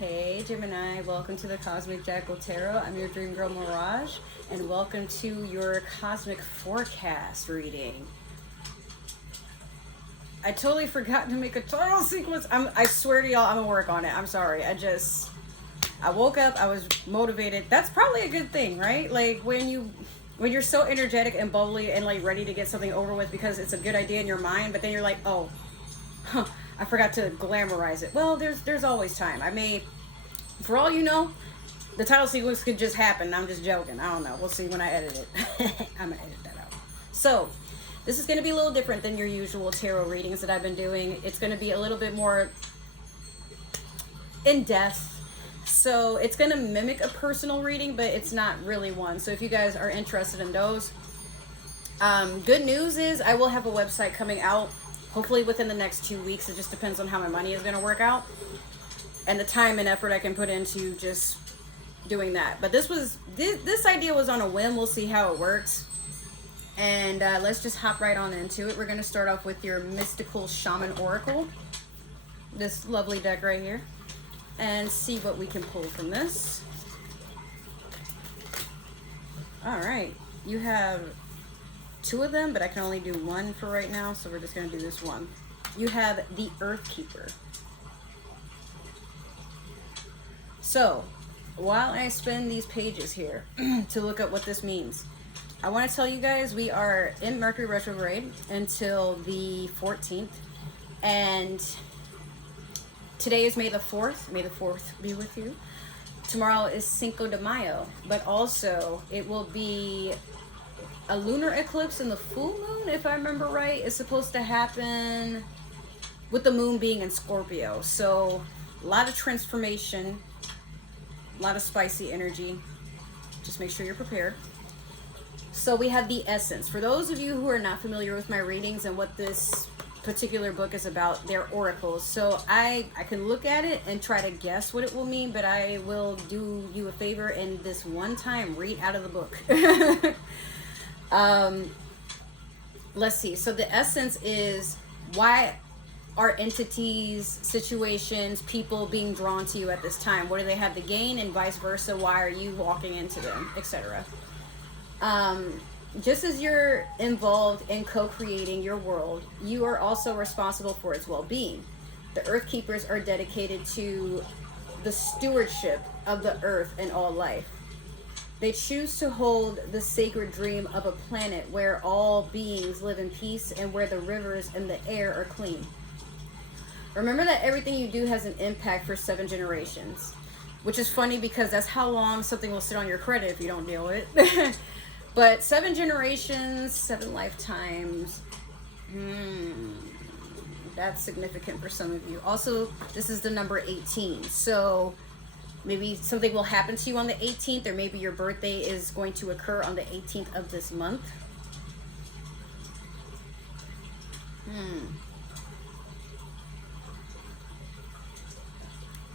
Hey Gemini, welcome to the Cosmic Jackal Tarot. I'm your dream girl Mirage, and welcome to your cosmic forecast reading. I totally forgot to make a title sequence. I swear to y'all, I'm gonna work on it. I'm sorry. I woke up, I was motivated. That's probably a good thing, right? Like when you're so energetic and bubbly and like ready to get something over with because it's a good idea in your mind, but then you're like, oh, I forgot to glamorize it. Well, there's always time. I may, for all you know, the title sequence could just happen. I'm just joking. I don't know. We'll see when I edit it. I'm gonna edit that out. So this is going to be a little different than your usual tarot readings that I've been doing. It's going to be a little bit more in depth. So it's going to mimic a personal reading, but it's not really one. So if you guys are interested in those, good news is I will have a website coming out hopefully within the next 2 weeks. It just depends on how my money is going to work out and the time and effort I can put into just doing that. But this idea was on a whim. We'll see how it works. And let's just hop right on into it. We're going to start off with your Mystical Shaman Oracle, this lovely deck right here, and see what we can pull from this. All right, you have two of them, but I can only do one for right now, so we're just going to do this one. You have the Earth Keeper. So while I spend these pages here to look up what this means, I want to tell you guys we are in Mercury retrograde until the 14th, and today is May the 4th. May the 4th be with you. Tomorrow is Cinco de Mayo, but also it will be a lunar eclipse in the full moon, if I remember right. It's supposed to happen with the moon being in Scorpio. So a lot of transformation, a lot of spicy energy. Just make sure you're prepared. So we have the Essence. For those of you who are not familiar with my readings and what this particular book is about, they're oracles. So I can look at it and try to guess what it will mean, but I will do you a favor and this one time read out of the book. Let's see. So the Essence is, why are entities, situations, people being drawn to you at this time? What do they have to gain, and vice versa? Why are you walking into them, etc.? Just as you're involved in co-creating your world, you are also responsible for its well-being. The Earth Keepers are dedicated to the stewardship of the earth and all life. They choose to hold the sacred dream of a planet where all beings live in peace and where the rivers and the air are clean. Remember that everything you do has an impact for 7 generations, which is funny because that's how long something will sit on your credit if you don't deal with it. But 7 generations, 7 lifetimes, that's significant for some of you. Also, this is the number 18. So maybe something will happen to you on the 18th, or maybe your birthday is going to occur on the 18th of this month.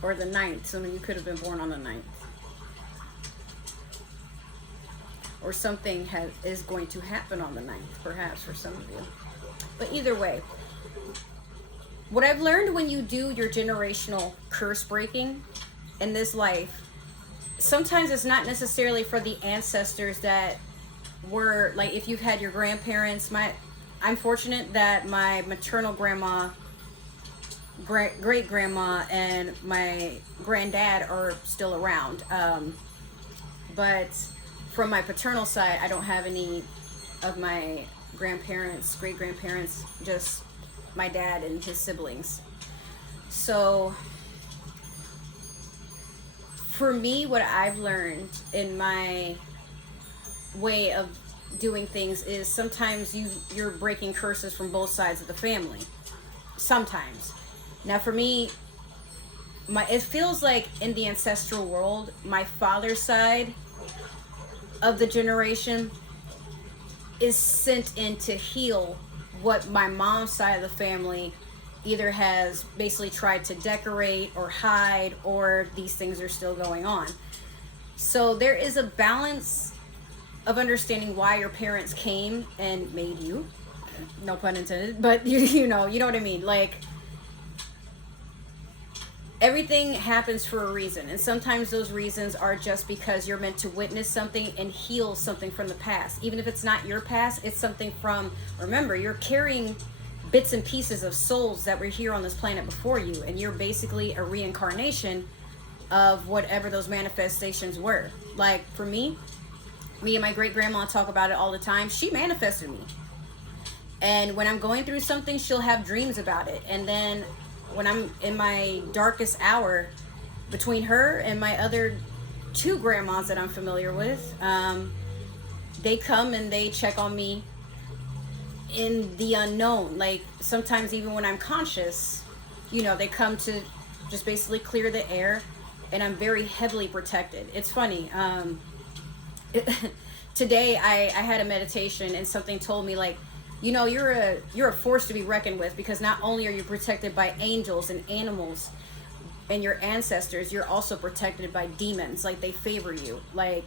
Or the 9th. Some of you could have been born on the 9th. Or something is going to happen on the 9th, perhaps, for some of you. But either way, what I've learned when you do your generational curse breaking in this life, sometimes it's not necessarily for the ancestors that were, like, if you've had your grandparents. I'm fortunate that my maternal grandma, great grandma, and my granddad are still around. But from my paternal side, I don't have any of my grandparents, great grandparents, just my dad and his siblings. So for me, what I've learned in my way of doing things is sometimes you're breaking curses from both sides of the family. Sometimes. Now for me, it feels like in the ancestral world, my father's side of the generation is sent in to heal what my mom's side of the family either has basically tried to decorate or hide, or these things are still going on. So there is a balance of understanding why your parents came and made you, no pun intended, but you know what I mean. Like, everything happens for a reason, and sometimes those reasons are just because you're meant to witness something and heal something from the past. Even if it's not your past, it's something from, remember, you're carrying bits and pieces of souls that were here on this planet before you, and you're basically a reincarnation of whatever those manifestations were. Like for me and my great grandma talk about it all the time. She manifested me, and when I'm going through something, she'll have dreams about it. And then when I'm in my darkest hour, between her and my other two grandmas that I'm familiar with, they come and they check on me in the unknown. Like sometimes even when I'm conscious, you know, they come to just basically clear the air, and I'm very heavily protected. It's funny. Today I had a meditation, and something told me, like, you know, you're a force to be reckoned with, because not only are you protected by angels and animals and your ancestors, you're also protected by demons. Like, they favor you. Like,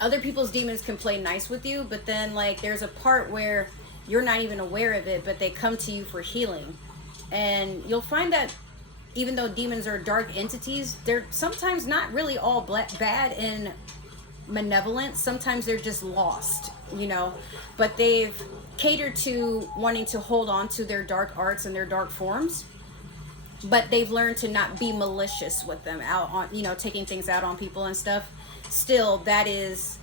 other people's demons can play nice with you, but then, like, there's a part where you're not even aware of it, but they come to you for healing. And you'll find that even though demons are dark entities, they're sometimes not really all bad and malevolent. Sometimes they're just lost, you know, but they've catered to wanting to hold on to their dark arts and their dark forms, but they've learned to not be malicious with them, out on, you know, taking things out on people and stuff. Still, that is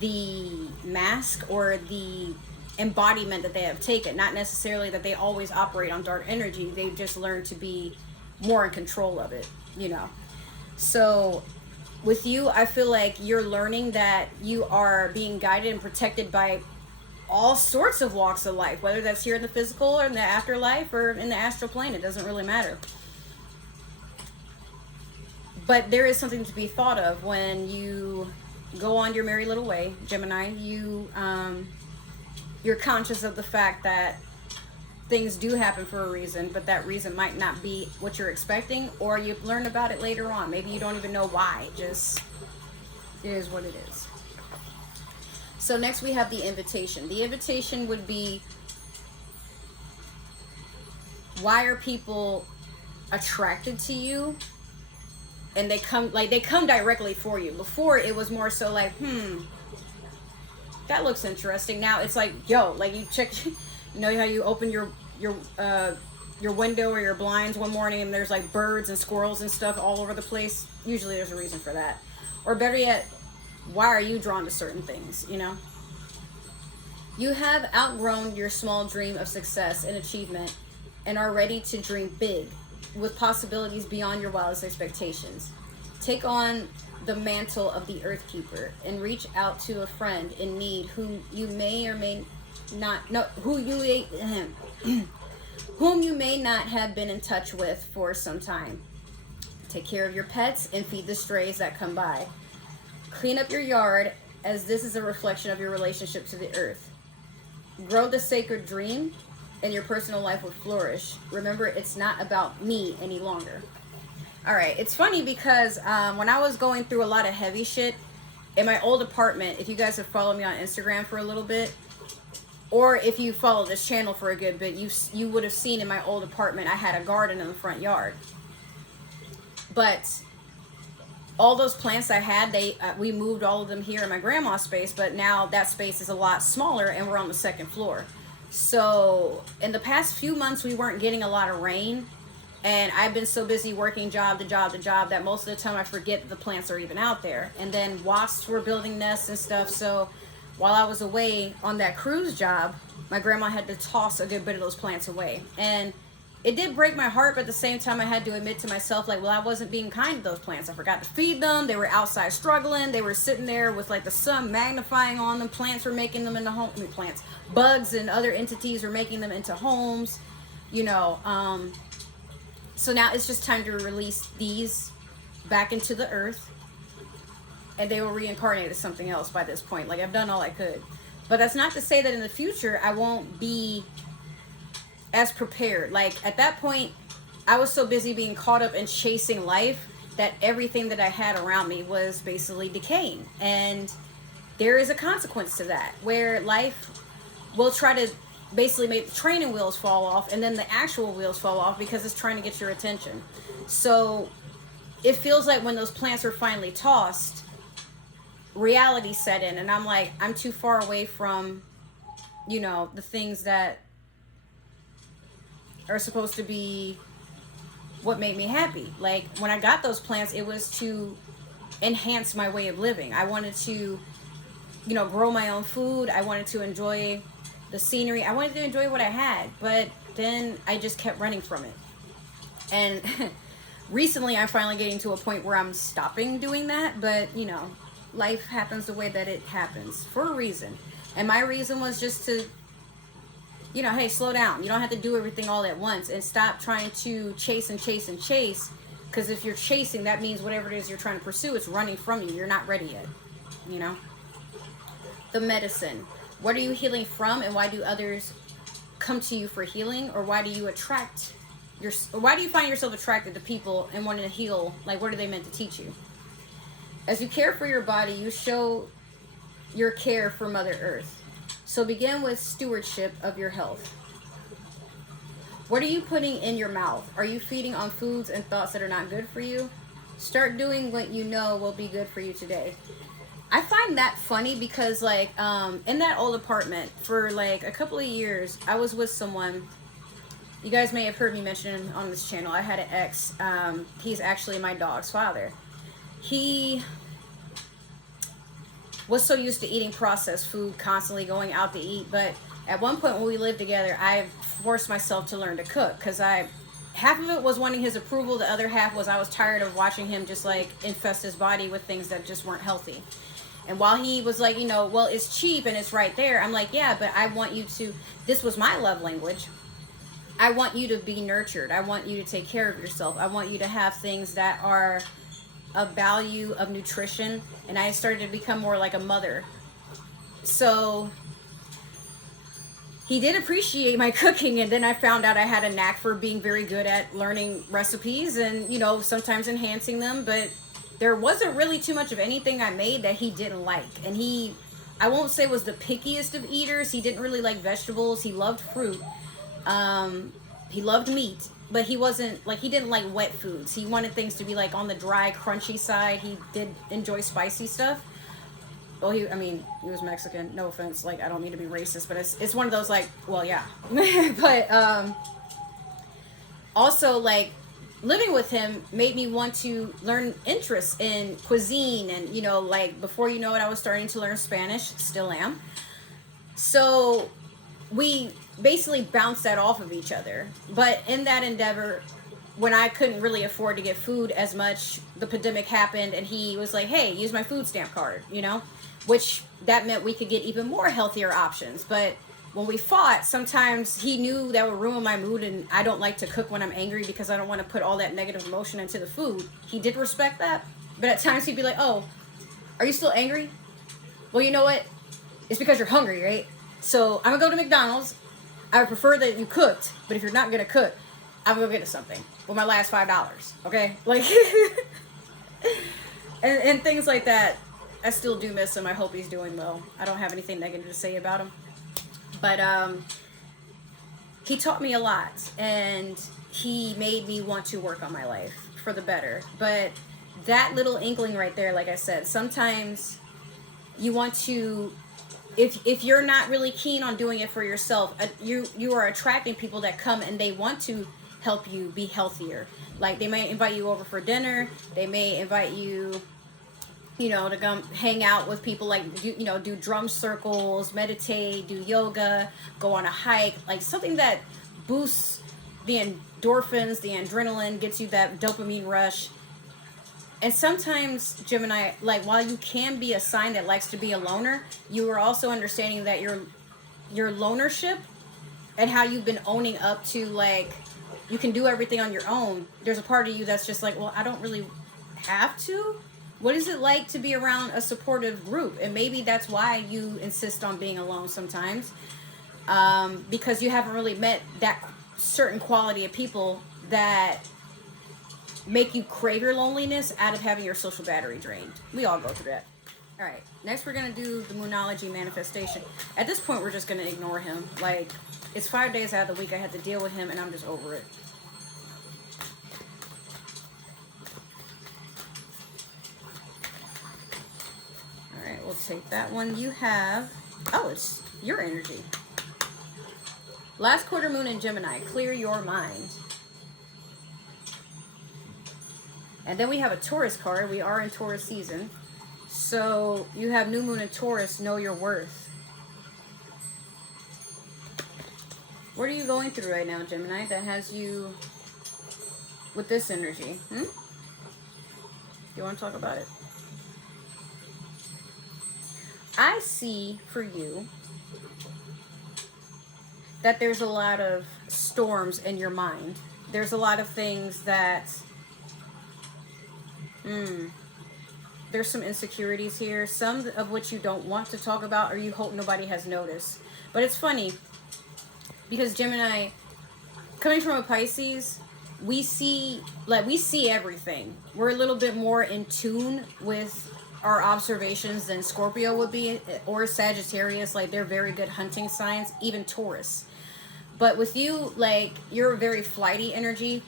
the mask or the embodiment that they have taken. Not necessarily that they always operate on dark energy. They've just learned to be more in control of it, you know. So with you, I feel like you're learning that you are being guided and protected by all sorts of walks of life, whether that's here in the physical or in the afterlife or in the astral plane. It doesn't really matter. But there is something to be thought of when you go on your merry little way, Gemini. You're conscious of the fact that things do happen for a reason, but that reason might not be what you're expecting, or you learn about it later on. Maybe you don't even know why. It just is what it is. So next we have the invitation. The invitation would be, why are people attracted to you? And they come directly for you. Before, it was more so like, that looks interesting. Now it's like, yo, like, you check, you know how you open your window or your blinds one morning and there's like birds and squirrels and stuff all over the place? Usually there's a reason for that. Or better yet, why are you drawn to certain things, you know? You have outgrown your small dream of success and achievement and are ready to dream big, with possibilities beyond your wildest expectations. Take on the mantle of the Earth Keeper and reach out to a friend in need whom you may or may not know, whom you may not have been in touch with for some time. Take care of your pets and feed the strays that come by. Clean up your yard, as this is a reflection of your relationship to the earth. Grow the sacred dream, and your personal life will flourish. Remember, it's not about me any longer. All right, it's funny because when I was going through a lot of heavy shit in my old apartment, if you guys have followed me on Instagram for a little bit, or if you follow this channel for a good bit, you would have seen in my old apartment I had a garden in the front yard. But all those plants I had, we moved all of them here in my grandma's space, but now that space is a lot smaller and we're on the second floor. So in the past few months, we weren't getting a lot of rain, and I've been so busy working job to job to job that most of the time I forget the plants are even out there. And then wasps were building nests and stuff. So while I was away on that cruise job, my grandma had to toss a good bit of those plants away. And it did break my heart, but at the same time I had to admit to myself, like, well, I wasn't being kind to those plants. I forgot to feed them. They were outside struggling. They were sitting there with like the sun magnifying on them. Plants were making them into home. I mean, plants, bugs and other entities were making them into homes, you know. So now it's just time to release these back into the earth, and they will reincarnate as something else by this point. Like, I've done all I could, but that's not to say that in the future I won't be as prepared. Like, at that point, I was so busy being caught up in chasing life that everything that I had around me was basically decaying. And there is a consequence to that, where life will try to basically make the training wheels fall off, and then the actual wheels fall off because it's trying to get your attention. So it feels like when those plants are finally tossed, reality set in, and I'm like, I'm too far away from, you know, the things that are supposed to be what made me happy. Like when I got those plants, it was to enhance my way of living. I wanted to, you know, grow my own food. I wanted to enjoy the scenery. I wanted to enjoy what I had, but then I just kept running from it. And recently I'm finally getting to a point where I'm stopping doing that, but you know, life happens the way that it happens for a reason. And my reason was just to, you know, hey, slow down. You don't have to do everything all at once, and stop trying to chase and chase and chase. Because if you're chasing, that means whatever it is you're trying to pursue, it's running from you. You're not ready yet, you know? The medicine. What are you healing from, and why do others come to you for healing? Or why do you why do you find yourself attracted to people and wanting to heal? Like, what are they meant to teach you? As you care for your body, you show your care for Mother Earth. So begin with stewardship of your health. What are you putting in your mouth? Are you feeding on foods and thoughts that are not good for you? Start doing what you know will be good for you today. I find that funny because, like, in that old apartment for like a couple of years, I was with someone. You guys may have heard me mention him on this channel. I had an ex. He's actually my dog's father. He was so used to eating processed food, constantly going out to eat. But at one point when we lived together, I forced myself to learn to cook, because half of it was wanting his approval. The other half was I was tired of watching him just like infest his body with things that just weren't healthy. And while he was like, you know, well, it's cheap and it's right there, I'm like, yeah, but I want you to, this was my love language. I want you to be nurtured. I want you to take care of yourself. I want you to have things that are a value of nutrition. And I started to become more like a mother. So he did appreciate my cooking, and then I found out I had a knack for being very good at learning recipes and, you know, sometimes enhancing them. But there wasn't really too much of anything I made that he didn't like. And he, I won't say was the pickiest of eaters. He didn't really like vegetables. He loved fruit. He loved meat, but he wasn't like, he didn't like wet foods. He wanted things to be like on the dry, crunchy side. He did enjoy spicy stuff. Well, he was Mexican. No offense. Like, I don't mean to be racist, but it's one of those, like, well, yeah. But also, like, living with him made me want to learn interests in cuisine. And, you know, like, before you know it, I was starting to learn Spanish. Still am. So we basically bounced that off of each other. But in that endeavor, when I couldn't really afford to get food as much, the pandemic happened, and he was like, hey, use my food stamp card, you know? Which that meant we could get even more healthier options. But when we fought, sometimes he knew that would ruin my mood, and I don't like to cook when I'm angry because I don't want to put all that negative emotion into the food. He did respect that, but at times he'd be like, oh, are you still angry? Well, you know what? It's because you're hungry, right? So I'm gonna go to McDonald's. I would prefer that you cooked, but if you're not gonna cook, I'm gonna go get us something with my last $5, okay? Like, and things like that. I still do miss him. I hope he's doing well. I don't have anything negative to say about him. But he taught me a lot, and he made me want to work on my life for the better. But that little inkling right there, like I said, sometimes you want to, if you're not really keen on doing it for yourself, you are attracting people that come and they want to help you be healthier. Like, they might invite you over for dinner. They may invite you, you know, to come hang out with people, like, do drum circles, meditate, do yoga, go on a hike, like something that boosts the endorphins, the adrenaline, gets you that dopamine rush. And sometimes, Gemini, like, while you can be a sign that likes to be a loner, you are also understanding that your lonership and how you've been owning up to, like, you can do everything on your own. There's a part of you that's just like, well, I don't really have to. What is it like to be around a supportive group? And maybe that's why you insist on being alone sometimes, because you haven't really met that certain quality of people that make you crave your loneliness out of having your social battery drained. We all go through that. All right, next we're going to do the Moonology manifestation. At this point, we're just going to ignore him. Like, it's 5 days out of the week I had to deal with him, and I'm just over it. we'll take that one. You have, oh, it's your energy. Last quarter moon in Gemini, clear your mind. And then we have a Taurus card. We are in Taurus season. So you have new moon in Taurus, know your worth. What are you going through right now, Gemini, that has you with this energy? You want to talk about it? I see for you that there's a lot of storms in your mind. There's a lot of things that, there's some insecurities here, some of which you don't want to talk about or you hope nobody has noticed. But it's funny because Gemini, coming from a Pisces, we see everything. We're a little bit more in tune with our observations than Scorpio would be, or Sagittarius. Like, they're very good hunting signs, even Taurus. But with you, like, you're a very flighty energy.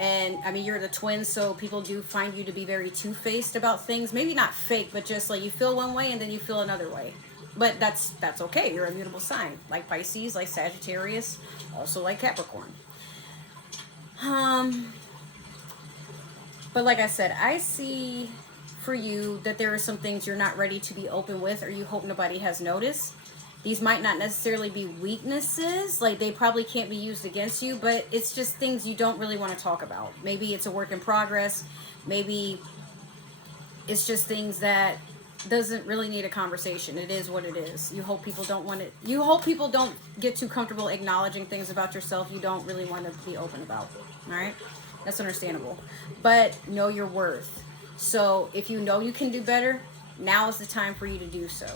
And, I mean, you're the twins, so people do find you to be very two-faced about things. Maybe not fake, but just, like, you feel one way and then you feel another way. But that's okay. You're a mutable sign. Like Pisces, like Sagittarius, also like Capricorn. But like I said, I see for you that there are some things you're not ready to be open with or you hope nobody has noticed. These might not necessarily be weaknesses, like they probably can't be used against you, but it's just things you don't really want to talk about. Maybe it's a work in progress. Maybe it's just things that doesn't really need a conversation. It is what it is. You hope people don't want it. You hope people don't get too comfortable acknowledging things about yourself you don't really want to be open about. All right? That's understandable. But know your worth. So if you know you can do better, now is the time for you to do so.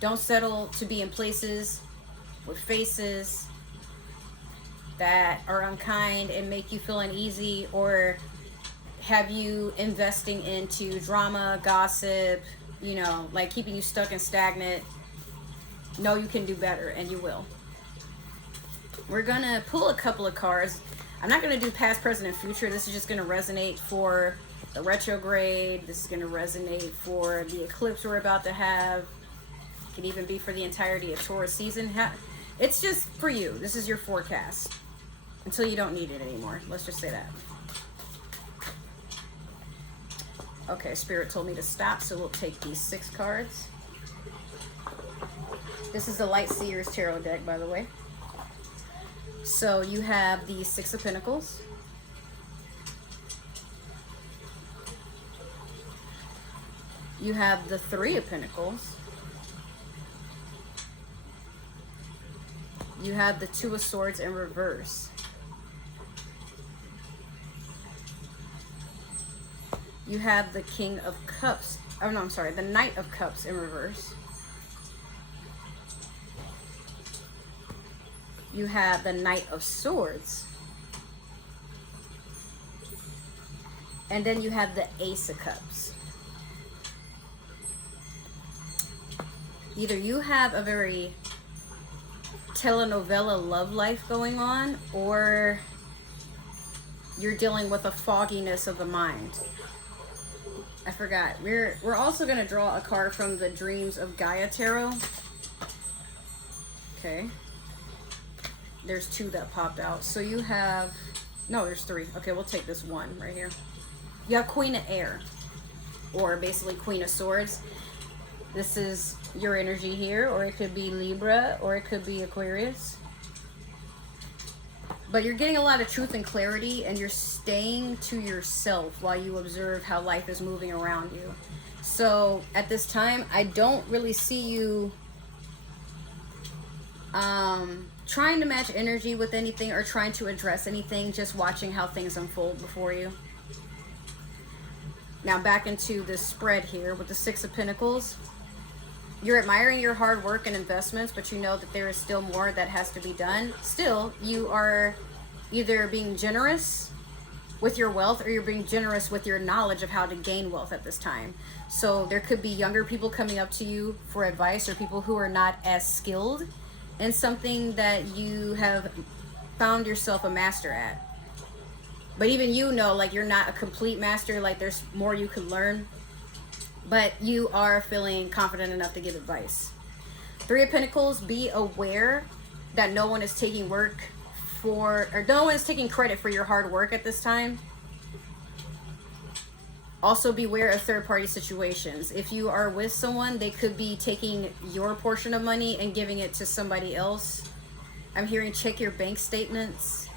Don't settle to be in places with faces that are unkind and make you feel uneasy or have you investing into drama, gossip, you know, like keeping you stuck and stagnant. Know you can do better, and you will. We're going to pull a couple of cards. I'm not going to do past, present, and future. This is just going to resonate for the retrograde. This is going to resonate for the eclipse we're about to have. It can even be for the entirety of Taurus season. It's just for you. This is your forecast until you don't need it anymore. Let's just say that. Okay, Spirit told me to stop, so we'll take these 6 cards. This is the Light Seers Tarot deck, by the way. So you have the 6 of Pentacles. You have the 3 of Pentacles. You have the 2 of Swords in reverse. You have the King of Cups. Oh, no, I'm sorry. The Knight of Cups in reverse. You have the Knight of Swords. And then you have the Ace of Cups. Either you have a very telenovela love life going on, or you're dealing with a fogginess of the mind. I forgot. We're also going to draw a card from the Dreams of Gaia Tarot. Okay. There's 2 that popped out. So you have... No, there's 3. Okay, we'll take this one right here. You have Queen of Air. Or basically Queen of Swords. This is your energy here. Or it could be Libra. Or it could be Aquarius. But you're getting a lot of truth and clarity, and you're staying to yourself while you observe how life is moving around you. So at this time, I don't really see you trying to match energy with anything or trying to address anything, just watching how things unfold before you. Now back into the spread here with the 6 of Pentacles. You're admiring your hard work and investments, but you know that there is still more that has to be done. Still, you are either being generous with your wealth or you're being generous with your knowledge of how to gain wealth at this time. So there could be younger people coming up to you for advice, or people who are not as skilled in something that you have found yourself a master at. But even you know, like, you're not a complete master, like there's more you could learn. but you are feeling confident enough to give advice. Three of Pentacles, be aware that no one is taking work for, or no one is taking credit for your hard work at this time. Also beware of third-party situations. If you are with someone, they could be taking your portion of money and giving it to somebody else. I'm hearing check your bank statements.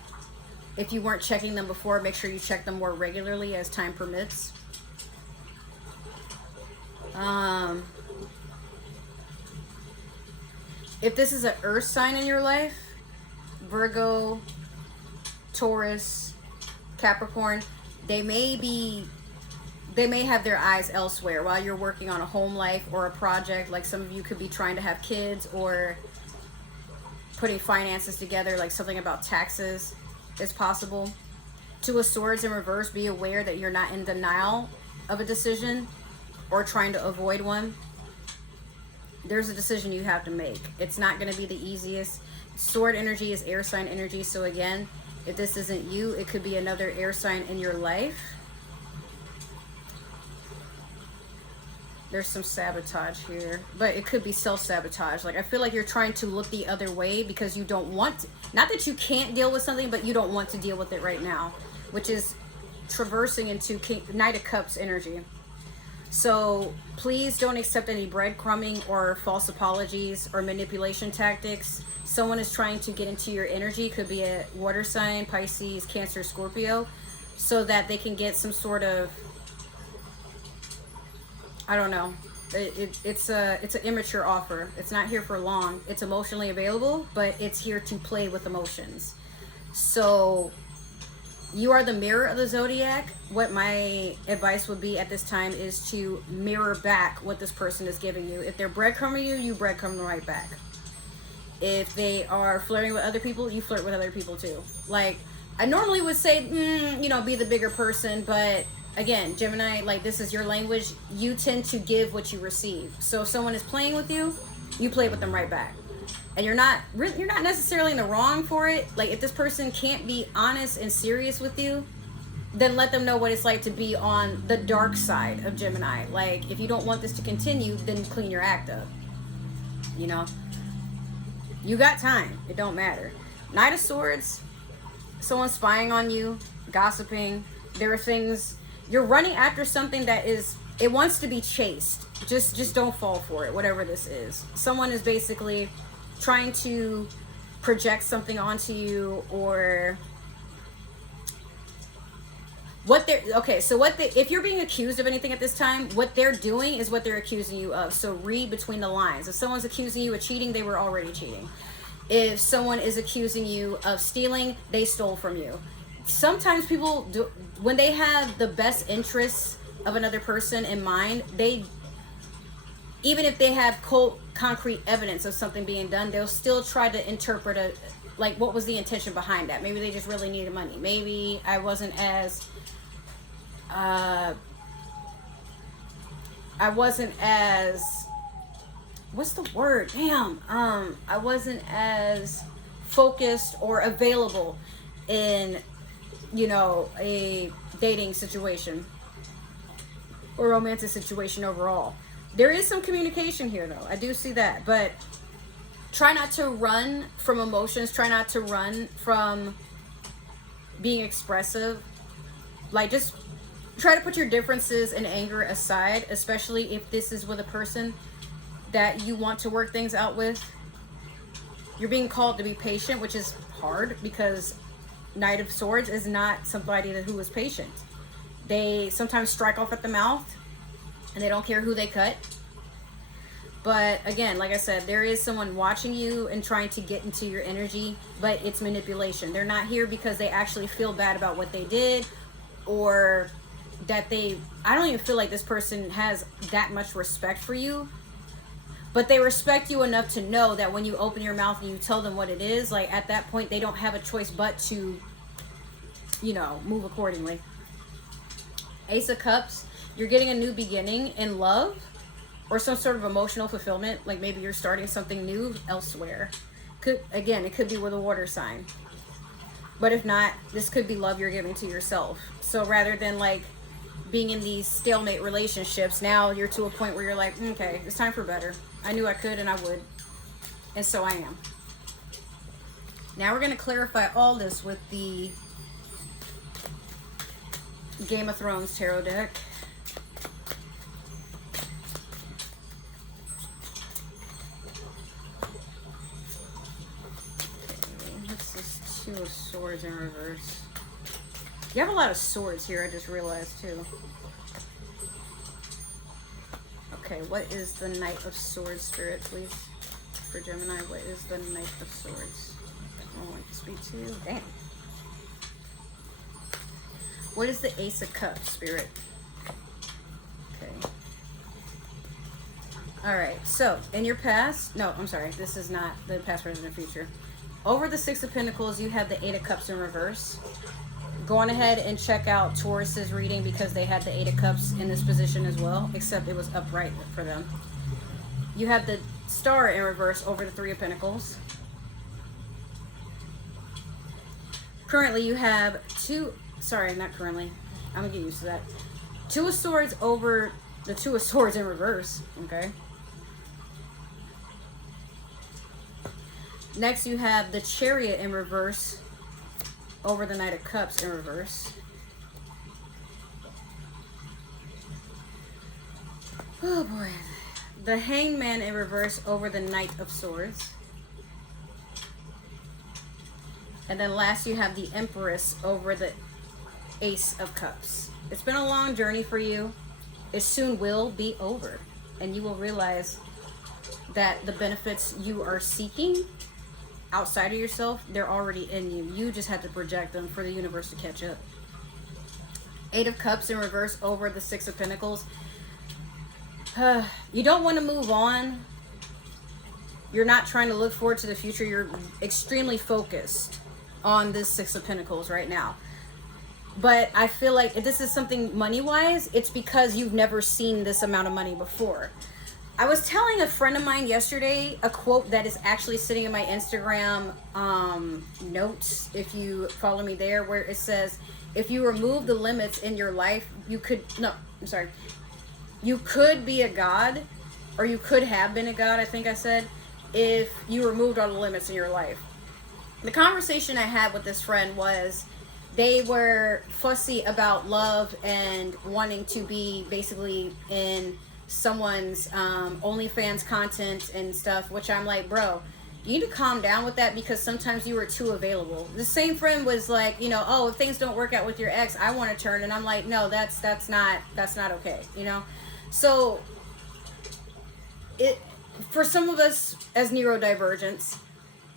If you weren't checking them before, make sure you check them more regularly as time permits. If this is an earth sign in your life, Virgo, Taurus, Capricorn, they may have their eyes elsewhere while you're working on a home life or a project. Like some of you could be trying to have kids or putting finances together, like something about taxes is possible. Two of Swords in reverse, be aware that you're not in denial of a decision or trying to avoid one. There's a decision you have to make. It's not going to be the easiest. Sword energy is air sign energy. So again, if this isn't you, it could be another air sign in your life. There's some sabotage here, but it could be self-sabotage. Like I feel like you're trying to look the other way because you don't want to, not that you can't deal with something, but you don't want to deal with it right now, which is traversing into Knight of Cups energy. So please don't accept any breadcrumbing or false apologies or manipulation tactics. Someone is trying to get into your energy, could be a water sign, Pisces, Cancer, Scorpio, so that they can get some sort of, I don't know. It's an immature offer. It's not here for long. It's emotionally available, but it's here to play with emotions. So you are the mirror of the zodiac. What my advice would be at this time is to mirror back what this person is giving you. If they're breadcrumbing you, you breadcrumb them right back. If they are flirting with other people, you flirt with other people too. Like I normally would say, you know, be the bigger person, but again, Gemini, like this is your language. You tend to give what you receive. So if someone is playing with you, you play with them right back. And you're not necessarily in the wrong for it. Like if this person can't be honest and serious with you, then let them know what it's like to be on the dark side of Gemini. Like if you don't want this to continue, then clean your act up. You know, you got time. It don't matter. Knight of Swords, someone spying on you, gossiping. There are things, you're running after something that is, it wants to be chased. Just don't fall for it, whatever this is. Someone is basically trying to project something onto you, or what they're, okay, so if you're being accused of anything at this time, what they're doing is what they're accusing you of. So read between the lines. If someone's accusing you of cheating, they were already cheating. If someone is accusing you of stealing, they stole from you. Sometimes people do, when they have the best interests of another person in mind, they, even if they have concrete evidence of something being done, they'll still try to interpret like what was the intention behind that. Maybe they just really needed money. Maybe I wasn't as what's the word? Damn. I wasn't as focused or available in, you know, a dating situation or romantic situation overall. There is some communication here though. I do see that, but try not to run from emotions. Try not to run from being expressive. Like just try to put your differences and anger aside, especially if this is with a person that you want to work things out with. You're being called to be patient, which is hard because Knight of Swords is not somebody who is patient. They sometimes strike off at the mouth and they don't care who they cut. But again, like I said, there is someone watching you and trying to get into your energy, but it's manipulation. They're not here because they actually feel bad about what they did, or that I don't even feel like this person has that much respect for you, but they respect you enough to know that when you open your mouth and you tell them what it is, like at that point they don't have a choice but to, you know, move accordingly. Ace of Cups, you're getting a new beginning in love or some sort of emotional fulfillment. Like maybe you're starting something new elsewhere. It could be with a water sign. But if not, this could be love you're giving to yourself. So rather than like being in these stalemate relationships. Now you're to a point where you're like, okay, it's time for better. I knew I could and I would. And so I am. Now we're going to clarify all this with the Game of Thrones tarot deck. Okay, this is Two of Swords in reverse. You have a lot of swords here, I just realized too. Okay, what is the Knight of Swords, Spirit, please? For Gemini, what is the Knight of Swords? I want to speak to you. Damn. What is the Ace of Cups, Spirit? Okay. Alright, so, in your past... No, I'm sorry. This is not the past, present, and future. Over the Six of Pentacles, you have the Eight of Cups in reverse. Go on ahead and check out Taurus's reading because they had the Eight of Cups in this position as well, except it was upright for them. You have the Star in reverse over the Three of Pentacles. Currently, you have two... Sorry, not currently. I'm going to get used to that. Two of Swords over the Two of Swords in reverse. Okay. Next, you have the Chariot in reverse over the Knight of Cups in reverse. Oh boy. The Hangman in reverse over the Knight of Swords. And then last you have the Empress over the Ace of Cups. It's been a long journey for you. It soon will be over. And you will realize that the benefits you are seeking outside of yourself, they're already in you. You just have to project them for the universe to catch up. Eight of Cups in reverse over the Six of Pentacles. You don't want to move on. You're not trying to look forward to the future. You're extremely focused on this Six of Pentacles right now. But I feel like if this is something money-wise, it's because you've never seen this amount of money before. I was telling a friend of mine yesterday a quote that is actually sitting in my Instagram notes, if you follow me there, where it says, if you remove the limits in your life, you could, no, I'm sorry, you could be a god, or you could have been a god, I think I said, if you removed all the limits in your life. The conversation I had with this friend was, they were fussy about love and wanting to be basically in someone's OnlyFans content and stuff, which I'm like, bro, you need to calm down with that because sometimes you are too available. The same friend was like, you know, oh, if things don't work out with your ex, I want to turn. And I'm like, no, that's not okay, you know? So it, for some of us as neurodivergents,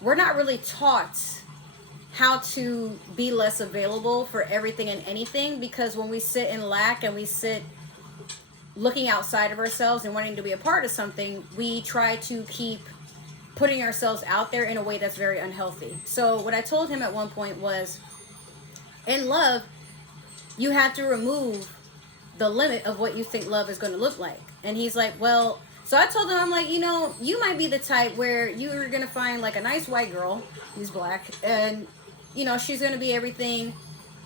we're not really taught how to be less available for everything and anything, because when we sit in lack and we sit looking outside of ourselves and wanting to be a part of something, we try to keep putting ourselves out there in a way that's very unhealthy. So what I told him at one point was, in love, you have to remove the limit of what you think love is going to look like. And he's like, well, so I told him, I'm like, you know, you might be the type where you're going to find like a nice white girl, he's black, and you know, she's going to be everything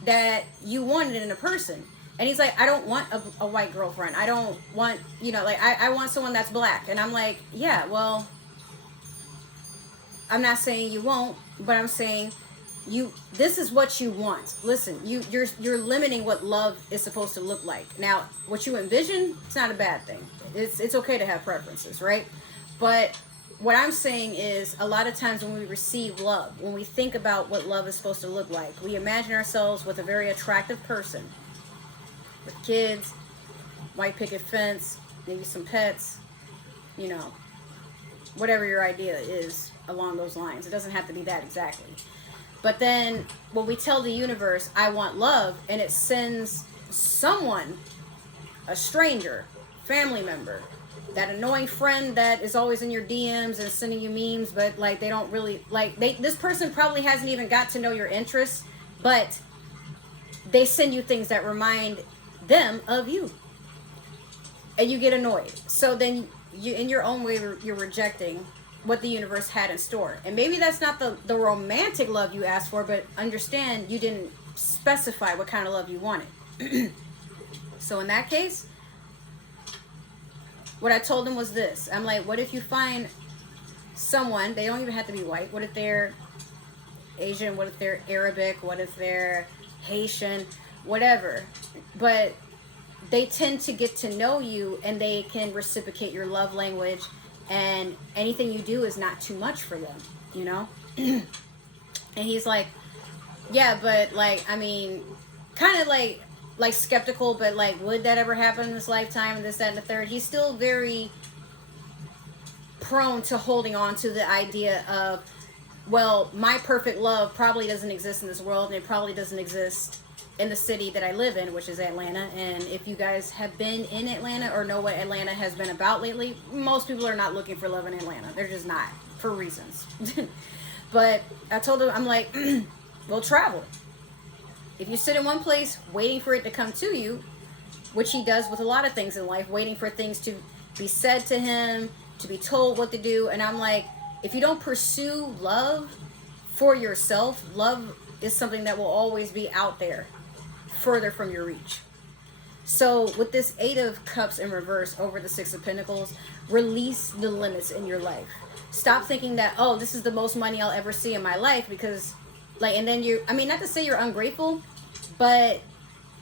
that you wanted in a person. And he's like, I don't want a white girlfriend. I don't want, you know, like, I want someone that's black. And I'm like, yeah, well, I'm not saying you won't, but I'm saying this is what you want. Listen, you're limiting what love is supposed to look like. Now, what you envision, it's not a bad thing. It's okay to have preferences, right? But what I'm saying is, a lot of times when we receive love, when we think about what love is supposed to look like, we imagine ourselves with a very attractive person, with kids, white picket fence, maybe some pets, you know, whatever your idea is along those lines. It doesn't have to be that exactly. But then when we tell the universe, I want love, and it sends someone, a stranger, family member, that annoying friend that is always in your DMs and sending you memes, but like they don't really, like, this person probably hasn't even got to know your interests, but they send you things that remind them of you. And you get annoyed. So then you, in your own way, you're rejecting what the universe had in store. And maybe that's not the romantic love you asked for, but understand you didn't specify what kind of love you wanted. So in that case, what I told him was this. I'm like, what if you find someone, they don't even have to be white. What if they're Asian? What if they're Arabic? What if they're Haitian? Whatever. But they tend to get to know you and they can reciprocate your love language, and anything you do is not too much for them, you know? And he's like, yeah, but like, I mean, kind of like skeptical, but like, would that ever happen in this lifetime, this, that, and the third? He's still very prone to holding on to the idea of, well, my perfect love probably doesn't exist in this world, and it probably doesn't exist in the city that I live in, which is Atlanta. And if you guys have been in Atlanta or know what Atlanta has been about lately, most people are not looking for love in Atlanta. They're just not, for reasons. But I told him, I'm like, we'll travel. If you sit in one place waiting for it to come to you, which he does with a lot of things in life, waiting for things to be said to him, to be told what to do. And I'm like, if you don't pursue love for yourself, love is something that will always be out there, further from your reach. So with this 8 of Cups in reverse over the 6 of Pentacles, release the limits in your life. Stop thinking that, oh, this is the most money I'll ever see in my life, because like, and then you, I mean, not to say you're ungrateful, but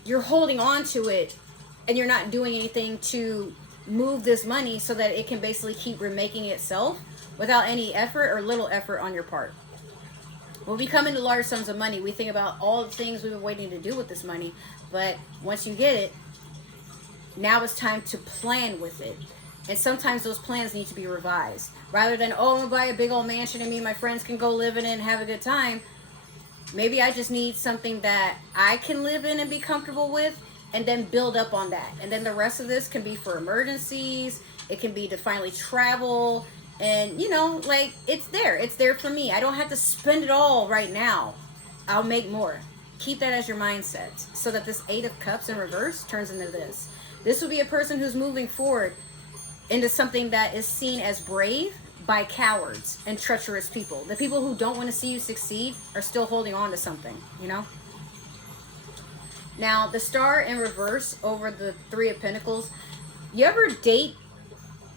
you're holding on to it and you're not doing anything to move this money so that it can basically keep remaking itself without any effort or little effort on your part. When we come into large sums of money, we think about all the things we've been waiting to do with this money. But once you get it, now it's time to plan with it. And sometimes those plans need to be revised. Rather than, oh, I'm going to buy a big old mansion and me and my friends can go live in it and have a good time. Maybe I just need something that I can live in and be comfortable with, and then build up on that. And then the rest of this can be for emergencies. It can be to finally travel. And, you know, like, it's there. It's there for me. I don't have to spend it all right now. I'll make more. Keep that as your mindset, so that this 8 of Cups in reverse turns into this. This would be a person who's moving forward into something that is seen as brave by cowards and treacherous people. The people who don't want to see you succeed are still holding on to something, you know? Now, the Star in reverse over the 3 of Pentacles. You ever date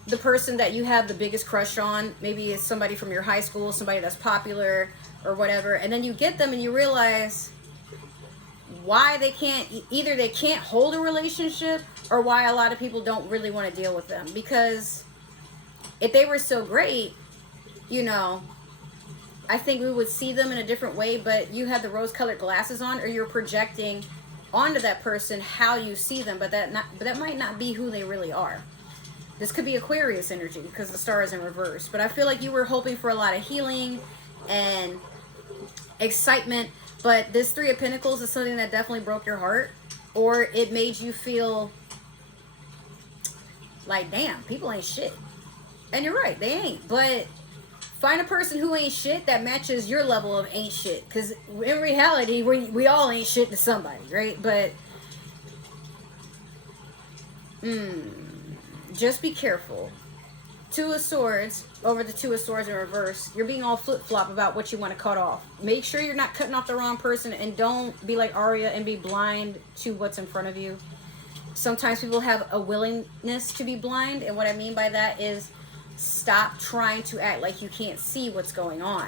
the person that you have the biggest crush on? Maybe it's somebody from your high school, somebody that's popular or whatever, and then you get them and you realize why they can't, either they can't hold a relationship, or why a lot of people don't really want to deal with them. Because if they were so great, you know, I think we would see them in a different way, but you have the rose-colored glasses on, or you're projecting onto that person how you see them, but that might not be who they really are. This could be Aquarius energy because the Star is in reverse. But I feel like you were hoping for a lot of healing and excitement, but this 3 of Pentacles is something that definitely broke your heart, or it made you feel like, damn, people ain't shit. And you're right, they ain't. But find a person who ain't shit that matches your level of ain't shit. Because in reality, we all ain't shit to somebody, right? But just be careful. 2 of Swords over the 2 of Swords in reverse. You're being all flip-flop about what you want to cut off. Make sure you're not cutting off the wrong person, and don't be like Arya and be blind to what's in front of you. Sometimes people have a willingness to be blind, and what I mean by that is stop trying to act like you can't see what's going on.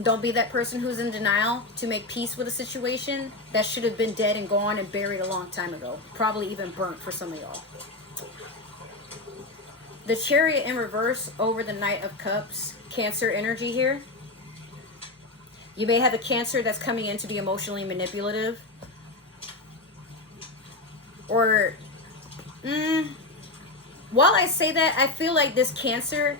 Don't be that person who's in denial to make peace with a situation that should have been dead and gone and buried a long time ago. Probably even burnt for some of y'all. The Chariot in reverse over the Knight of Cups. Cancer energy here. You may have a Cancer that's coming in to be emotionally manipulative. Or, while I say that, I feel like this Cancer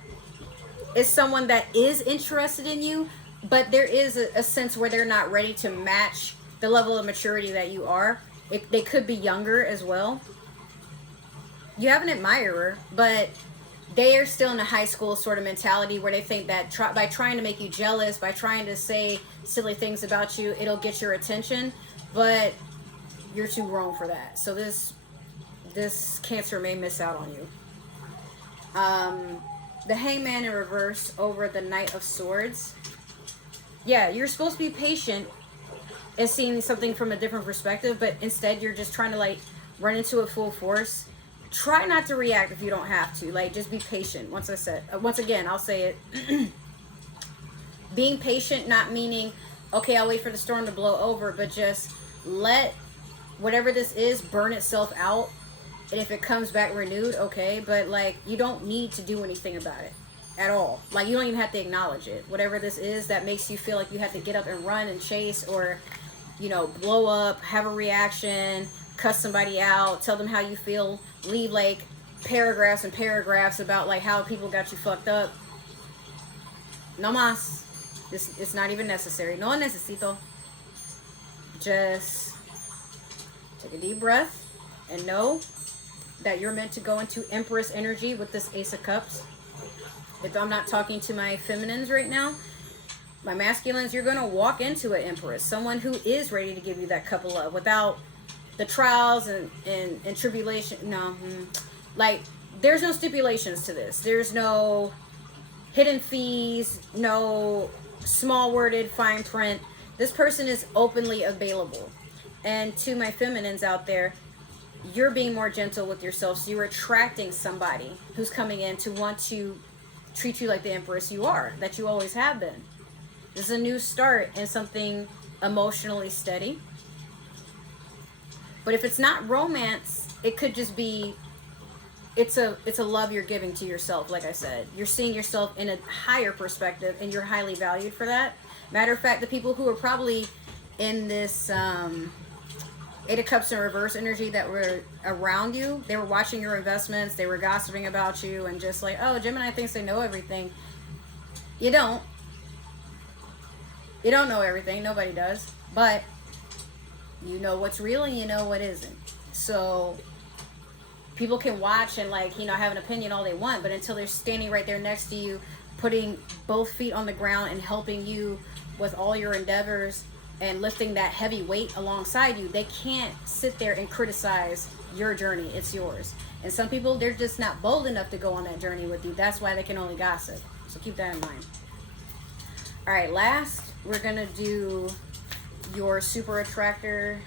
is someone that is interested in you, but there is a sense where they're not ready to match the level of maturity that you are. They could be younger as well. You have an admirer, but they are still in a high school sort of mentality where they think that by trying to make you jealous, by trying to say silly things about you, it'll get your attention. But you're too grown for that. So this Cancer may miss out on you. The Hangman in reverse over the Knight of Swords. Yeah, you're supposed to be patient and seeing something from a different perspective, but instead you're just trying to like run into it full force, try not to react if you don't have to. Like, just be patient. Once again, I'll say it. Being patient, not meaning, okay, I'll wait for the storm to blow over, but just let whatever this is burn itself out. And if it comes back renewed, okay. But, like, you don't need to do anything about it at all. Like, you don't even have to acknowledge it. Whatever this is that makes you feel like you have to get up and run and chase, or, you know, blow up, have a reaction, cuss somebody out, tell them how you feel, leave, like, paragraphs and paragraphs about, like, how people got you fucked up. No mas. It's not even necessary. No necesito. Just take a deep breath and know that you're meant to go into Empress energy with this Ace of Cups. If I'm not talking to my feminines right now, my masculines, you're going to walk into an Empress. Someone who is ready to give you that cup of love without the trials and tribulation. No. Like, there's no stipulations to this. There's no hidden fees, no small worded fine print. This person is openly available. And to my feminines out there, you're being more gentle with yourself, so you're attracting somebody who's coming in to want to treat you like the Empress you are, that you always have been. This is a new start and something emotionally steady. But if it's not romance, it could just be, it's a love you're giving to yourself. Like I said, you're seeing yourself in a higher perspective, and you're highly valued for that. Matter of fact, the people who are probably in this Eight of Cups in reverse energy that were around you, they were watching your investments, they were gossiping about you, and just like, oh, Gemini thinks they know everything. You don't. You don't know everything. Nobody does. But you know what's real and you know what isn't. So people can watch and, like, you know, have an opinion all they want, but until they're standing right there next to you, putting both feet on the ground and helping you with all your endeavors and lifting that heavy weight alongside you, they can't sit there and criticize your journey. It's yours. And some people, they're just not bold enough to go on that journey with you. That's why they can only gossip. So keep that in mind. All right, last, we're going to do your super attractor.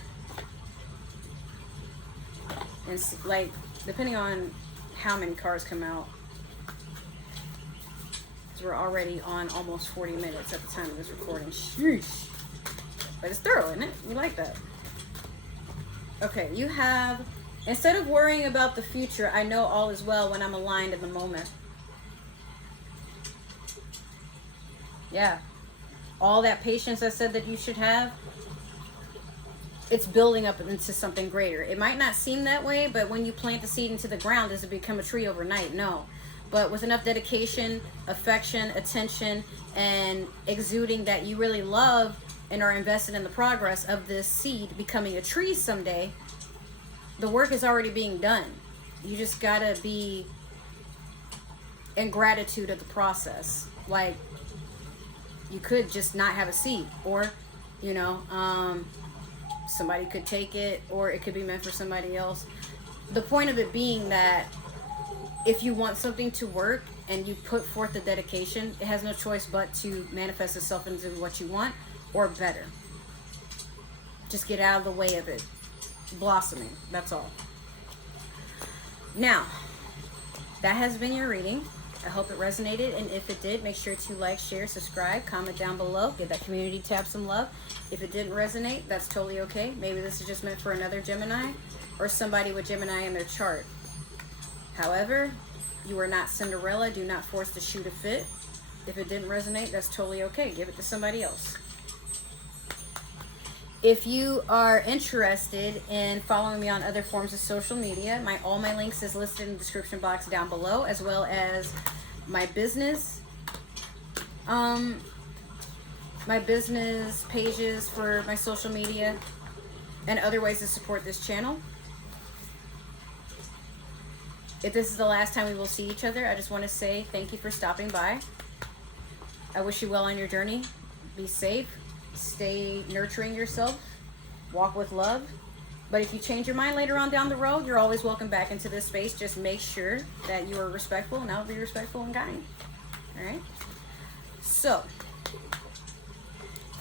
And, like, depending on how many cards come out, because we're already on almost 40 minutes at the time of this recording. Sheesh. But it's thorough, isn't it? You like that? Okay, you have, instead of worrying about the future, I know all is well when I'm aligned in the moment. Yeah. All that patience I said that you should have, it's building up into something greater. It might not seem that way, but when you plant the seed into the ground, does it become a tree overnight? No. But with enough dedication, affection, attention, and exuding that you really love and are invested in the progress of this seed becoming a tree someday, the work is already being done. You just gotta be in gratitude of the process. Like, you could just not have a seed, or, you know, somebody could take it, or it could be meant for somebody else. The point of it being that if you want something to work and you put forth the dedication, it has no choice but to manifest itself into what you want, or better. Just get out of the way of it blossoming. That's all. Now, that has been your reading. I hope it resonated, and if it did, make sure to like, share, subscribe, comment down below, give that community tab some love. If it didn't resonate, that's totally okay. Maybe this is just meant for another Gemini or somebody with Gemini in their chart. However, you are not Cinderella. Do not force the shoe to fit. If it didn't resonate, that's totally okay. Give it to somebody else. If you are interested in following me on other forms of social media, all my links is listed in the description box down below, as well as my business pages for my social media and other ways to support this channel. If this is the last time we will see each other, I just want to say thank you for stopping by. I wish you well on your journey. Be safe. Stay nurturing yourself. Walk with love. But if you change your mind later on down the road, you're always welcome back into this space. Just make sure that you are respectful, and I'll be respectful and kind. All right? So,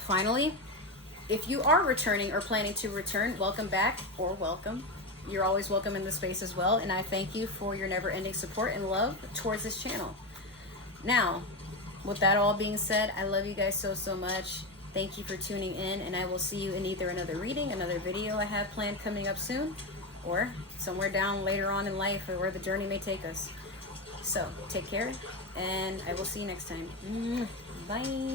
finally, if you are returning or planning to return, welcome back or welcome you're always welcome in the space as well. And I thank you for your never-ending support and love towards this channel. Now, with that all being said, I love you guys so, so much. Thank you for tuning in, and I will see you in either another reading, another video I have planned coming up soon, or somewhere down later on in life, or where the journey may take us. So, take care, and I will see you next time. Bye.